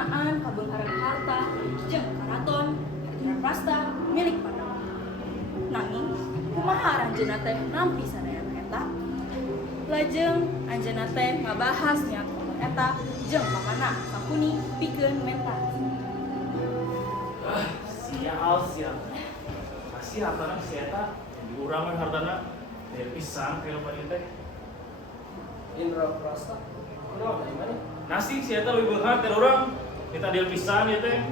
ngeunaan kabeungharan harta jeung karaton Indraprasta milik Pandawa. Nanging kumaha aranjeunna teh nampi sadaya eta? Lajeng anjeunna teh ngabahas niat eta jeung pamana Sakuni pikeun mental. Sial. Masih hartana si eta diurangan hartana dari pisang kayak apa teh. Indraprasta. Kunaon dari mana? Nasi si eta leuwih beunghar dari urang. Kita deal pisan ya teh.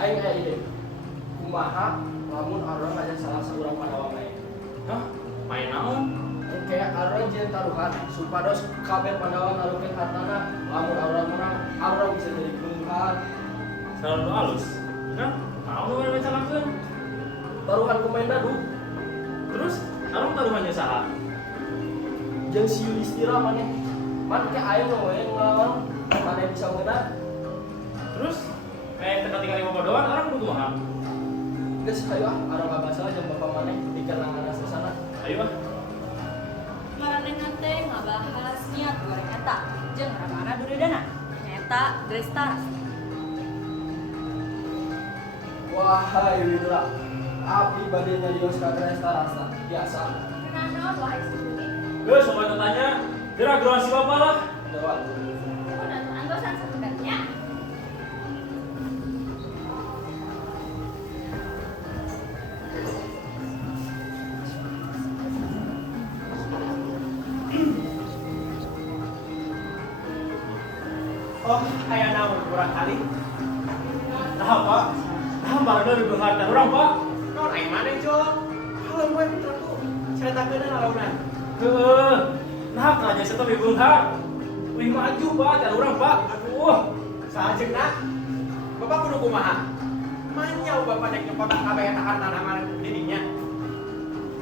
Aing aya ide. Kumaha lamun arwah aya salah saurang Pandawa main. Hah? Main naon? Kayak arwah jeung taruhan supados kabeh Pandawa ngarukeun hartana lamun arwah menang arwah bisa jadi beunghar. Selalu halus. Kan? Naon nu bae calakeun? Taruhan Komendadu Terus arung taruhannya saha? jeung si Yudhistira maneh. Man ke aing we ngelawan maneh bisa menang. Terus kayak teka tinggal 5 doang arang kudu kumaha? Geus hayu arwah ngabasa jeung bapak maneh dikeunangan sana. Ayo ah. Maranehna teh ngabahas niat goreng eta jeung ramana Duryodana nyaeta Drestara. Wahai Widra, abdi bade nyarios ka Drestara biasa. Kenapa wahai Sakuni? Geus sobat tanya, gerak geroan si bapak lah. Dewan. Udah anggosan sebenarnya. Oh, aya naon kurang kali? Nah pak, nah barangnya lebih beunghar dari urang pak. Naon aya maneh, Jol? Halam we putraku. Caritakeun alaunan. Heeh. Nah kerja saya lebih beunghar. Wih maju pak dari urang pak. Aduh. Sajeuna. Bapak kudu kumaha? Manyau bapak dek nyepotak kabeh eta hartana mana didinya.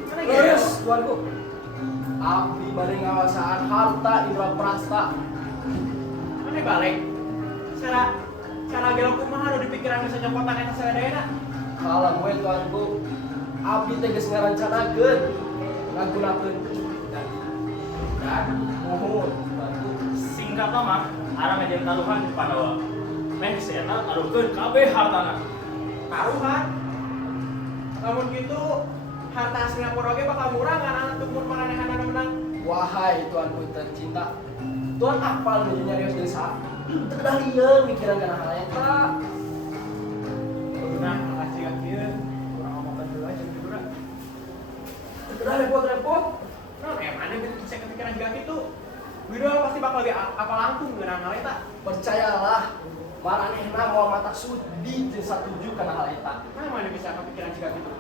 Mana Leres, tuanku. Abdi bade ngawasaan harta Indraprasta. Mana balik? Cara gelo kumaha nu dipikiran geus nyepotak eta sadayana? Kalam we tuanku. Abdi teh geus ngarancanakeun ngagunakeun dan mohon tuanku. Singkat mah, arang ngajak taruhan di Pandawa. Meh si eta taruhkeun kabeh hartana. Taruhan. Namun gitu harta Singapura ge bakal murah karena tumun maranehana menang. Wahai tuanku tercinta, tuan apal nu nyarios jeung sa? Teu dah lieur mikiran kana hal eta. Nah, makasih kan kieu. Kurang ngomongkeun heula jeung Widra. Teu dah repot-repot. Nah, mana bisa kepikiran juga gitu. Widra pasti bakal lebih apa langkung dengan hal eta. Percayalah, maranehna moal mata sudi jeung satuju kana hal eta. Nah, mana bisa kepikiran juga gitu.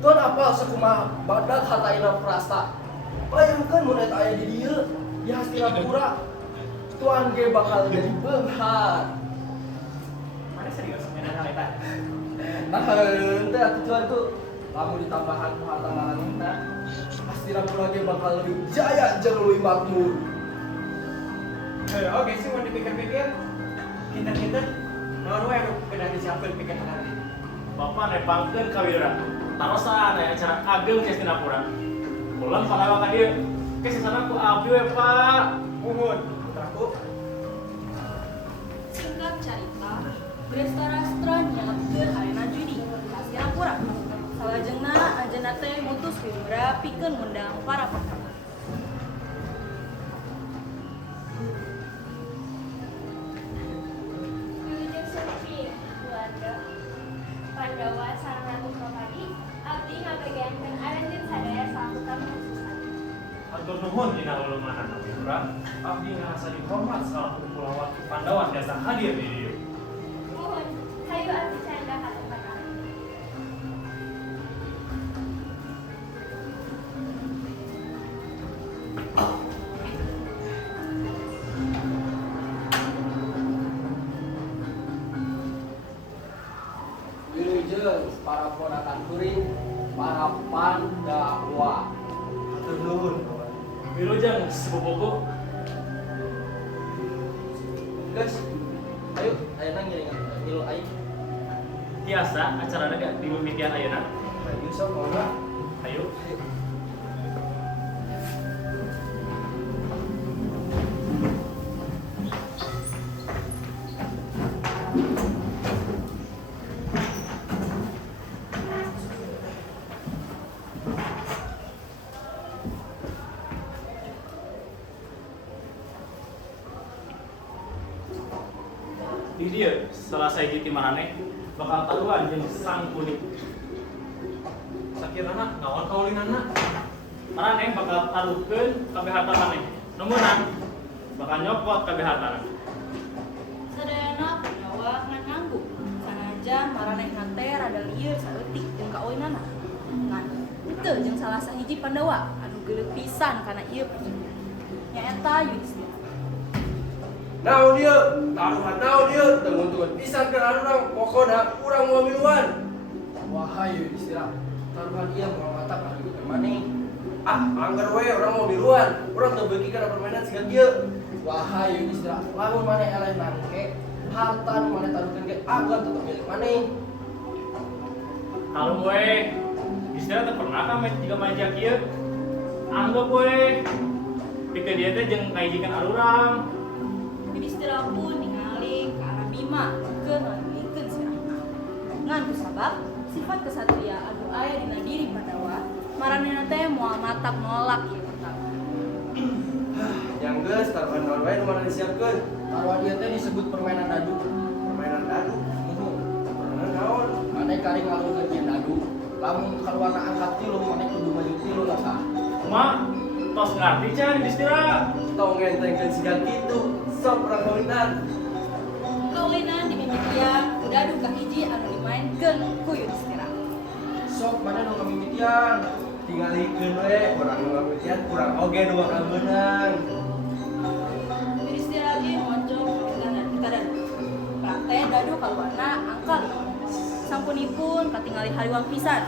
Tuan apal sakumaha badak harta Indraprasta. Bayangkeun mun eta aya di dieu di Hastinapura. Tuan ge bakal jadi beunghar. Mana serius dengan hal eta? Nah, henteu atuh tuan tuh. Lamun ditambahan ku harta maranehna, Hastinapura ge bakal lebih jaya jeung leuwih makmur. Oke sih mau dipikir-pikir. Kinten-kinten naon we anu kena disiapkeun pikiran. Bapak nepangkeun ka Widra. Tarosan aya acara ageng di Hastinapura. Ulang Pandawa ka dieu. Ke sisana ku abdi we pak. Muhun, putraku. Singkat carita, Drestara nyiapkeun arena judi di Hastinapura. Salajengna anjeunna teh mutus Widra pikeun ngundang para pemain. Wilujeng Surfi, keluarga Pandawa sareng Ratu Draupadi, abdi ngabagiankeun aranjeun sadaya sambutan khususan. Atur nuhun dina leuleumana Widra. Abdi ngarasa dihormat salaku Kulawati Pandawa jasa hadir di dieu. Muhun, hayu abdi canda katempat. Wilujeng para ponakan kuring, para Pandawa. Atur nuhun. Wilujeng sepupuku. Guys, ayo ayeuna ngilu aing. Tiasa acarana gak di mimitian ayeuna. Ayo sok mangga. Ayo. di dia selesai di timarane bakal taruhan jeung sang kuning. Sakirana naon kaulinana? Marane bakal taruhkeun kabeh harta maneh. Nu meunang bakal nyopot kabeh hartana. Sadayana Pandawa ngan ngangguk. Sanajan maranehna teh rada lieur saeutik jeung kaoinana. Ngan henteu jeung salah sahiji Pandawa anu geuleuk pisan kana ieu perjanjian. Nyaeta Yudhistira. Naon dia? Taruhan naon dia? Tunggu-tunggu pisan ke urang pokona urang mau miluan. Wahai Yudhistira, taruhan ieu moal mata kali ke maneh. Anggar we urang mau miluan. Urang teu beuki kana permainan siga kieu. Wahai Yudhistira, lamun maneh eleh nangke, harta nu maneh taruhkeun ge agan tetep milik maneh. Kalau gue Yudhistira teh pernah ka jiga manja kieu. Anggap we pikeun dia teh jeung kajikan arurang. Yudhistira pun ningali ke arah Bima keur ngalikeun sirahna. Ngan kusabab sifat kesatria anu aya dina diri Pandawa, maranehna teh moal matak nolak ieu perkara. Yang geus taruhan naon wae nu maneh disiapkeun. Taruhan ieu teh disebut permainan dadu. Permainan dadu? Permainan naon? Maneh kari ngalungkeun yen dadu. Lamun kaluarna angkat tilu maneh kudu maju tilu lah tah. Mak, tos ngarti can Yudhistira. Tong ngentengkeun siga kitu. Sok urang kawinan. Kaulinan dimimitian dadu kahiji anu dimainkeun ku Yudhistira. Sok maneh nu ngamimitian. Tingalikeun we urang nu ngamimitian urang oge nu bakal meunang. Yudhistira ge moncong kaulinan kita dadu. Praktek dadu kaluarna angka 15. Sampunipun katingali hariwang pisan.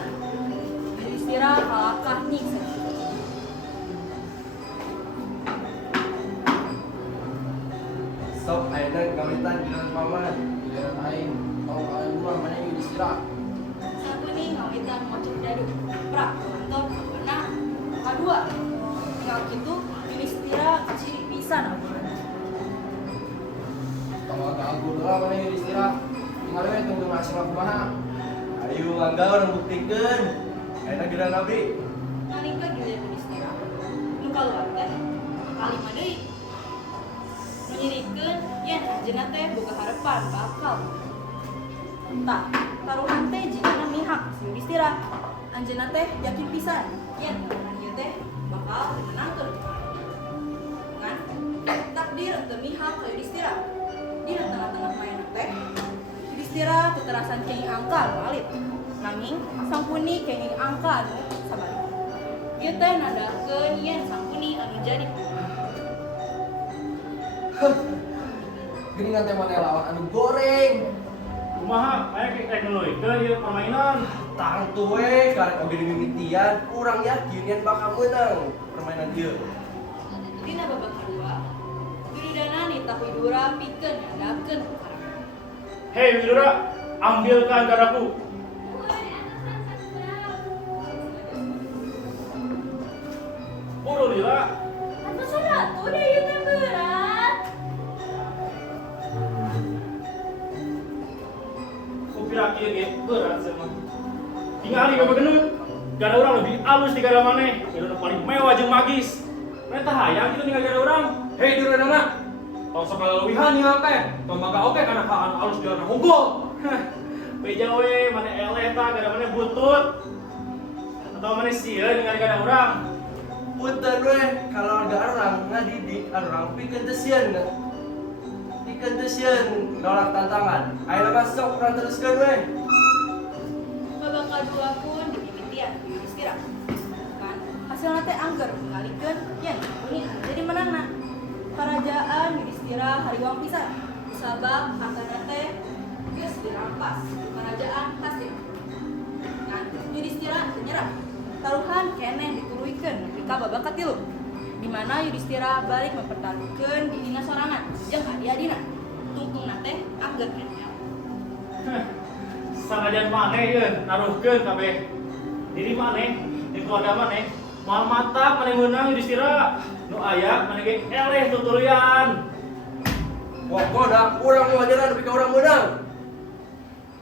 Yudhistira kalakah nyiksa. Sok ayeuna gawetan giliran paman. Giliran aing. Tong kalian dua maneh Yudhistira. Sampuni ngawitan moncong dadu. Prak mantap kaluarna kadua. Tinggal kitu Yudhistira ciri pisan aweuna. Tong gagu heula maneh Yudhistira. Tingali we tungtung hasilna kumaha. Ayo mangga urang buktikeun. Ayeuna giliran abdi. Nalika giliran Yudhistira nu kaluar teh kalima deui. Nu nyirikeun yen anjeunna teh boga harepan bakal. Tah, taruhan teh jigana mihak si Yudhistira. Anjeunna teh yakin pisan yen taruhan ieu teh bakal dimenangkeun. Ngan takdir teu mihak ka Yudhistira. Dina tengah-tengah main teh Yudhistira teu terasan kenging angka anu alit. Nanging sampuni kenging angka anu sabari. Ieu teh nandakeun yen sampuni anu jadi Geuningan teh maneh lawan anu goreng. Kumaha aya rek nuluykeun ieu permainan. Tang tuh we karek oge dimimitian, urang yakin yen bakal meunang permainan ieu. dina babak kedua. Duryodana nitah Widura pikeun nyandakeun perkara. Hei Widura, ambilkan dadaku. Buru lila. Atuh sadatu deh ieu teh berat. Kupira kieu ge berat sama. Tingali ka begeneut. Gada urang lebih alus di gada maneh. Ieu paling mewah jeung magis. Mana tah hayang kitu tinggal gada urang. Hei Duryodana, tong sok kaleuwihan ningali teh. Tong mangga oge kana ka anu alus diana hunggul. Beja we mana eleh tah gada maneh butut. Atau maneh sieun ningali gada urang. Punten we kalau ada orang ngadidik orang pikeun teh sieun. Pikeun teh sieun nolak tantangan. Ayeuna mah sok urang teruskeun we. Babak kadua pun dimimitian Yudhistira. Kan hasilna teh angger ngalikeun yen sampuni anu jadi menangna. Kerajaan Yudhistira hariwang pisan. Sabab hartana teh geus dirampas ku kerajaan Hastina. Kan Yudhistira teu nyerah. Taruhan keneh dituruikeun nepi ka babak katilu. Di mana Yudhistira balik mempertaruhkeun dirinya sorangan jeung adi-adina. Tungtungna teh angger keneh. Sanajan maneh ieu naruhkeun kabeh diri maneh jeung keluarga maneh. Moal mata maneh meunang Yudhistira. Nu aya maneh ge eleh tuturuyan. Pokona urang mau ajaran nepi ka urang meunang.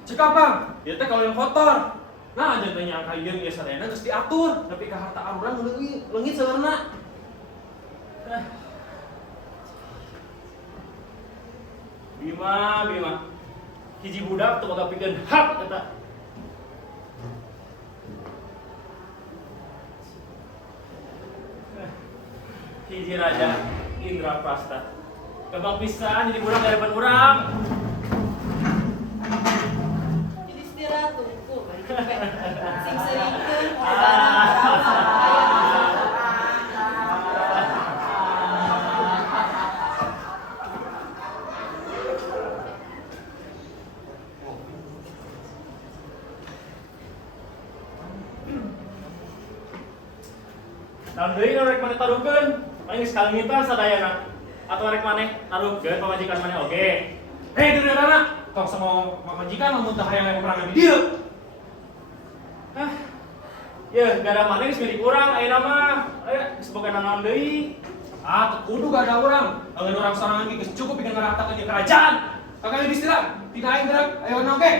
Cek apa? Ieu teh kalau yang kotor. Nah, aja teh nyangka ieu geus sadayana geus diatur, tapi ka harta urang leungit seurna. Di Bima. Hiji budak teu boga pikeun hak eta. Hiji raja Indraprasta. Kebang pisan jadi budak hadapan urang. Jadi istirahat tuh, bari cepet. Sing seringkeun barang Naon deui nu rek maneh taruhkeun? Paling geus kalengitan sadayana. Atau rek maneh taruhkeun pamajikan maneh oge. Hei Duryodana, tong sama majikan lamun teu hayang perang di dieu. Hah. Ya, gara maneh geus milik urang ayeuna mah. Geus boga naon deui. Ah, teu kudu gak ada orang. Lamun orang sorangan ge geus cukup bikin ngaratakeun ieu kerajaan. Kakak Yudhistira, tina aing gerak, ayo oke.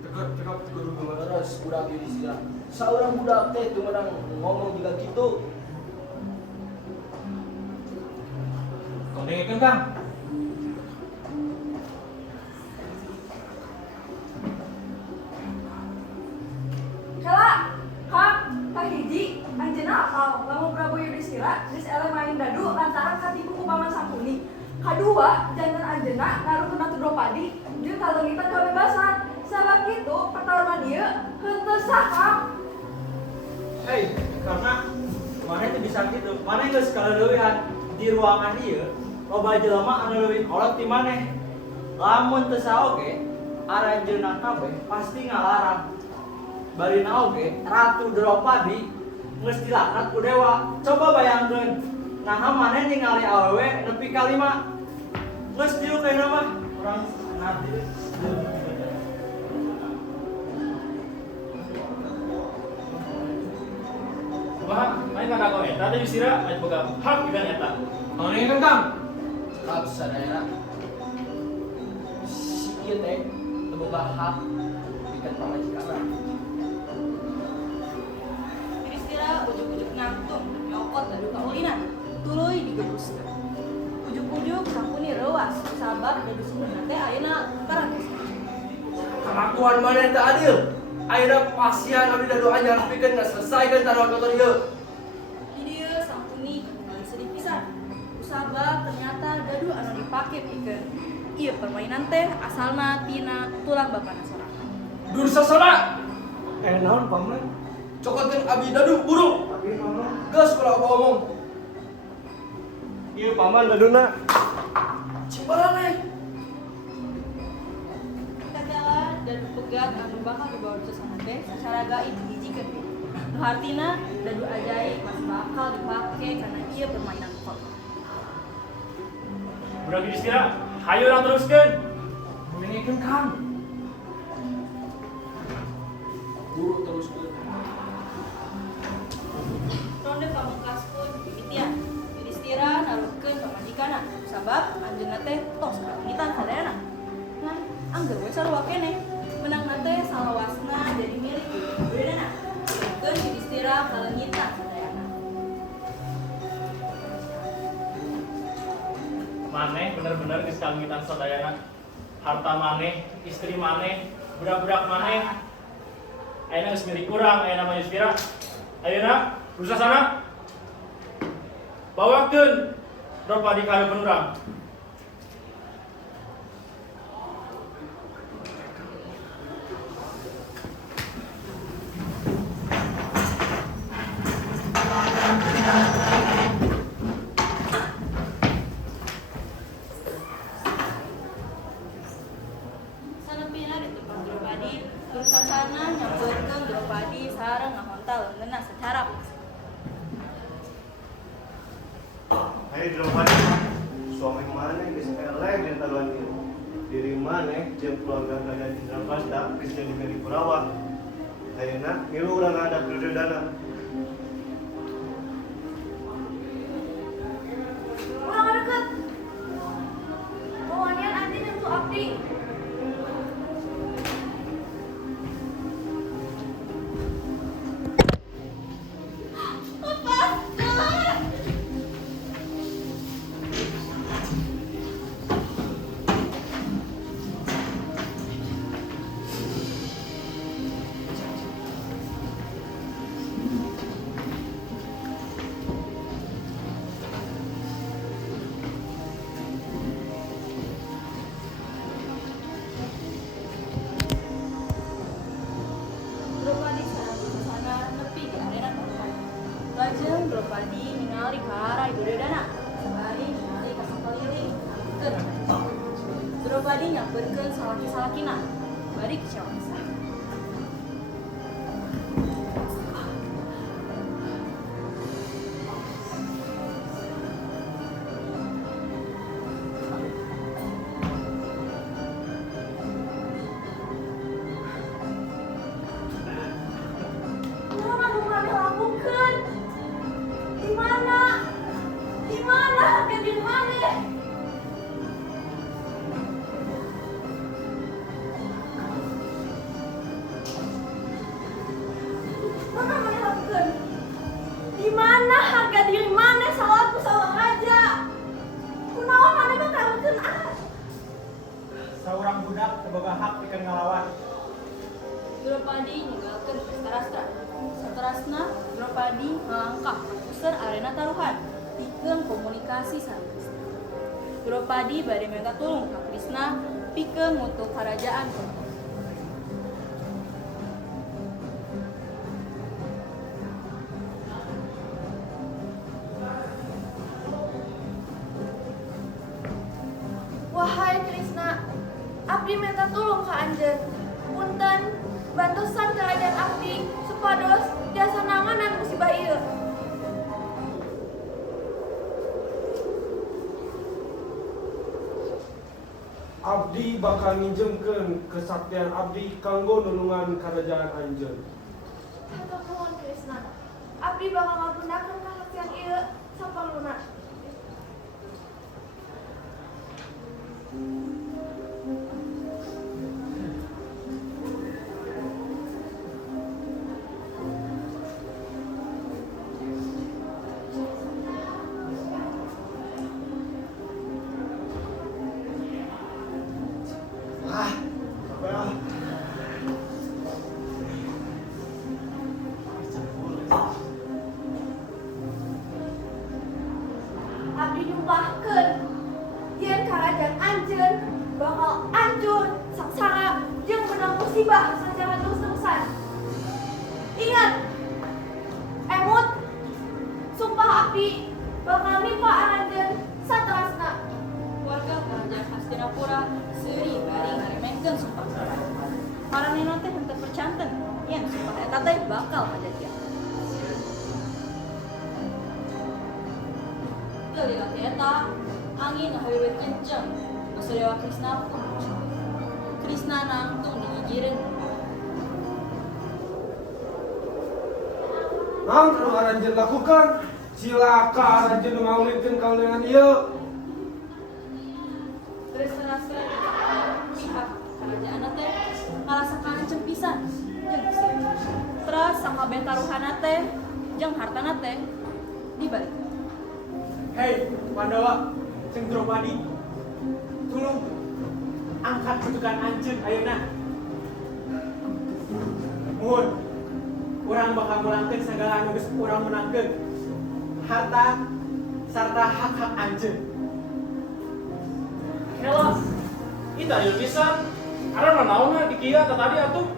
Cekap kudu mengeres budak Yudhistira. Saurang budak teh teu menang ngomong juga gitu. Kau dengekeun Kang? Kala, Kak hiji, anjeunna apal lamun Prabu Yudhistira geus eleh main dadu lantaran katipu ku Paman Sangkuni. Kadua, janten anjeunna ngarukeun Ratu Dropadi jeung kalengitan kabebasan. Sabab kitu pertarungan ieu henteu sah, Kang. Hei, karena mana itu bisa gitu, mana geus kaleueuhan di ruangan ieu, loba jelema anu leuwih kolot ti maneh. Lamun teu saoge, aranjeunna kabeh pasti ngalarang. Barina oge, Ratu Dropadi geus dilaknat ku dewa. Coba bayangkeun, naha maneh ningali awewe nepi ka 5. Geus dieu kayana mah urang ngarti. Kumaha? Main kakak kau eta teh Yudhistira aya boga hak pisan eta. Kau dengekeun Kang? Cekap sadayana. Si ieu teh teu boga hak pikeun pamajikanna. Yudhistira ujuk-ujuk ngangtung, nyokot dadu kaulinan, tuluy digeruskeun. Ujuk-ujuk Sangkuni reuas, sabab dadu sumberna teh ayeuna karantos. Kelakuan maneh teu adil. Ayeuna pasian abdi dadu anyar pikeun ngaselesaikeun taruhan kotor ieu. Di dieu Sangkuni ningali sedih pisan. Sabab ternyata dadu anu dipake pikeun ieu permainan teh asalna tina tulang bapana sorangan. Dursasana, Naon paman? cokotkeun abdi dadu buruk. Tapi paman, Geus ulah ngomong. ieu paman daduna. Cimbaraneh. Kadala dadu pegat anu bakal dibawa Dursasana teh sacara gaib dijikeun. Nu hartina dadu ajaib masih bakal dipake karena ieu permainan kotor. Budak Yudhistira, hayu urang teruskeun. Kau dengekeun Kang? Guru terus ke. Ronde pamungkaskeun mimitian. Yudhistira naruhkeun pamajikanna sabab anjeunna teh tos kalengitan sadayana. Ngan angger we sarua keneh. Menangna teh salawasna jadi milik Duryodana. Keun Yudhistira kalengitan sadayana. Maneh bener-bener geus kalengitan sadayana. Harta maneh, istri maneh, budak-budak maneh. Ayeuna geus milik urang, aya nama Yudhistira. Ayeuna Dursasana bawakeun Dropadi ka hareupeun urang. Sanepina di tempat Dropadi, Dursasana nyampeurkeun Dropadi sareng ngahontal leungeunna secara Hai Dropadi, suami mana geus eleh dan taruhan ieu. Diri mana jeung keluarga kerajaan Indraprasta geus jadi milik Kurawa. Ayeuna milu urang ngadap Duryodana. Urang deket. Bawaanian anti nyentuh abdi. ngabarkeun salaki-salakina bari kecewa pisan. Kunaon anu maneh lakukeun? Di mana? Di mana hake diri maneh? Mana maneh lakukeun? Di mana harga diri maneh salahku salah aja? Kunaon maneh mah kalukeun ah? Saurang budak teboga hak pikeun ngalawan. Draupadi ninggalkeun Dhritarashtra. Saterasna Draupadi ngalangkah ka puseur arena taruhan pikeun komunikasi sareng Krishna. Draupadi bade minta tulung ka Krishna pikeun ngutuk karajaan Kondha. Wahai Krishna, abdi minta tulung ka anjeun. Punten, bantusan kerajaan abdi supados tiasa nanganan musibah ieu. Abdi bakal minjemkeun kesaktian abdi kanggo nulungan karajaan anjeun. Hatur nuhun Krishna. Abdi bakal ngagundakeun kasaktian ieu sapangluna. Abdi nyumpahkeun yen karajaan anjeun bakal hancur, saksara, jeung menang musibah secara terus-terusan. Ingat, emut, sumpah abdi bakal nimpa aranjeun saterasna. Warga kerajaan Hastinapura seuri bari ngaremekeun sumpah Drupadi. Maranehna teh henteu percanten yen sumpah eta teh bakal kajadian. Galila eta angin ngahaweweut kenceng, Basudewa Krishna pun muncul. Krishna nangtung di gigireun. Naon anu aranjeun lakukan? Cilaka aranjeun ngaulitkeun kaulengan ieu. Dhritarashtra pihak kerajaan teh ngarasa kanceng pisan jeung Sri. Terus sakabeh taruhanna teh jeung hartana teh dibalik. Hei, Pandawa, jeung Draupadi. Tulung angkat kutukan anjeun ayeuna. Muhun. Urang bakal mulangkeun sagala anu geus urang menangkeun. Harta sarta hak-hak anjeun. Helah, ita ieu pisan. Aran mah naonna di kieu eta tadi atuh.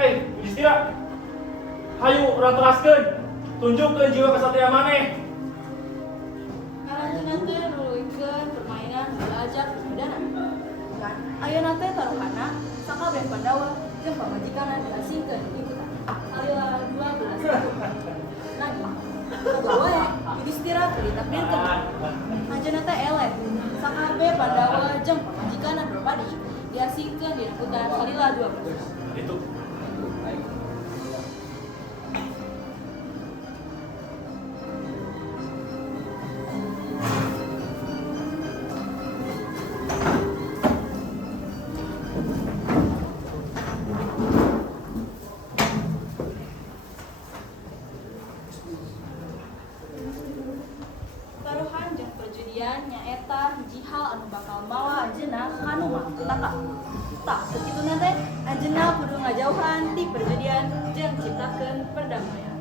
Hei, Yudhistira. Hayu urang teraskeun. Tunjukkeun jiwa kesatria maneh. Karantina teh nuluykeun permainan belajar pembedana. Kan ayeuna teh taruhanna sakabeh Pandawa jeung pamajikanna diasingkeun di hutan. Alila 12 tahun. Nagi, boga wae Yudhistira teu ditakdirkeun. Anjeunna teh eleh. Sakabeh Pandawa jeung pamajikanna Draupadi diasingkeun di hutan alila 12. Itu. Taruhan jeung perjudian nyaeta hiji hal anu bakal mawa anjeunna kanu malapetaka. Tah, sakituna teh anjeunna kudu ngajauhan ti perjudian jeung ciptakeun perdamaian.